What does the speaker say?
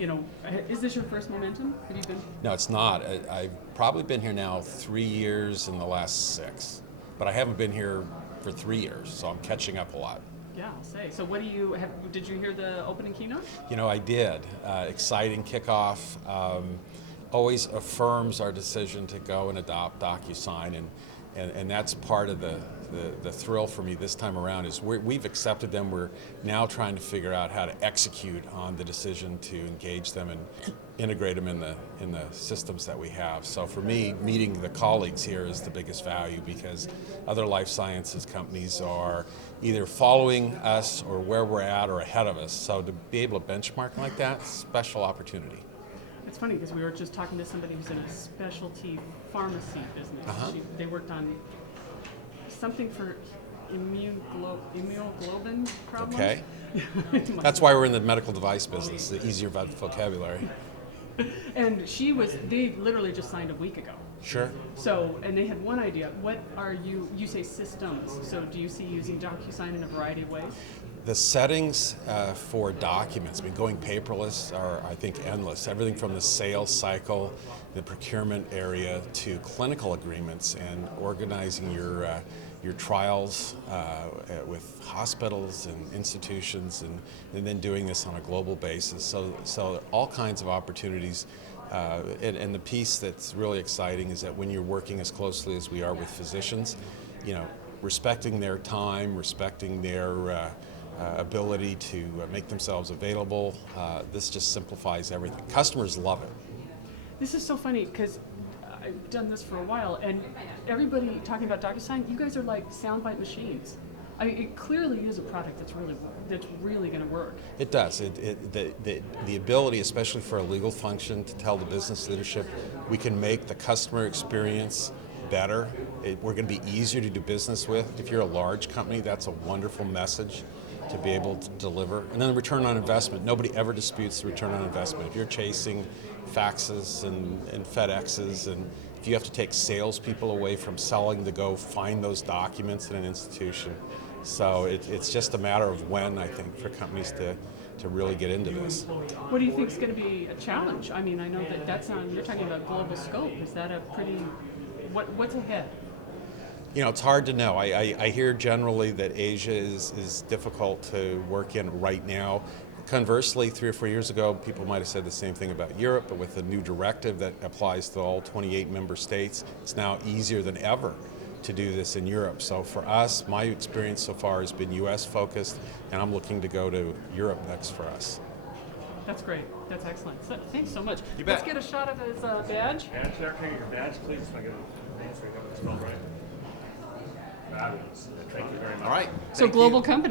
You know, is this your first Momentum? Have you been? No, it's not. I've probably been here now 3 years in the last 6, but I haven't been here for 3 years, so I'm catching up a lot. Yeah, I'll say. So what do you have? Did you hear the opening keynote? You know, I did. Exciting kickoff. Always affirms our decision to go and adopt DocuSign, and that's part of the thrill for me this time around is we've accepted them. We're now trying to figure out how to execute on the decision to engage them and integrate them in the systems that we have. So for me, meeting the colleagues here is the biggest value because other life sciences companies are either following us or where we're at or ahead of us. So to be able to benchmark like that, special opportunity. It's funny because we were just talking to somebody who's in a specialty pharmacy business. They worked on something for immunoglobulin problems. Okay. That's why we're in the medical device business, the easier vocabulary. And they literally just signed a week ago. Sure. So, and they had one idea. What are you say systems. So do you see using DocuSign in a variety of ways? The settings for documents, I mean, going paperless are, I think, endless. Everything from the sales cycle, the procurement area, to clinical agreements and organizing your trials with hospitals and institutions, and then doing this on a global basis. So all kinds of opportunities. And the piece that's really exciting is that when you're working as closely as we are with physicians, you know, respecting their time, respecting their ability to make themselves available. This just simplifies everything. Customers love it. This is so funny because I've done this for a while, and everybody talking about DocuSign, you guys are like soundbite machines. I mean, it clearly is a product that's really going to work. It does. The ability, especially for a legal function, to tell the business leadership, we can make the customer experience better. We're going to be easier to do business with. If you're a large company, that's a wonderful message to be able to deliver. And then the return on investment. Nobody ever disputes the return on investment. If you're chasing faxes and FedExes, and if you have to take salespeople away from selling to go find those documents in an institution. So it's just a matter of when, I think, for companies to really get into this. What do you think is going to be a challenge? I mean, I know you're talking about global scope. Is that a pretty, what's ahead? You know, it's hard to know. I hear generally that Asia is difficult to work in right now. Conversely, 3 or 4 years ago, people might have said the same thing about Europe, but with the new directive that applies to all 28 member states, it's now easier than ever to do this in Europe. So for us, my experience so far has been US focused, and I'm looking to go to Europe next for us. That's great. That's excellent. So, thanks so much. You bet. Let's get a shot of his badge. Badge there, can I get your badge, please? If I get a name so you have it spelled right. Fabulous. Thank you very much. All right. So Thank global you. company.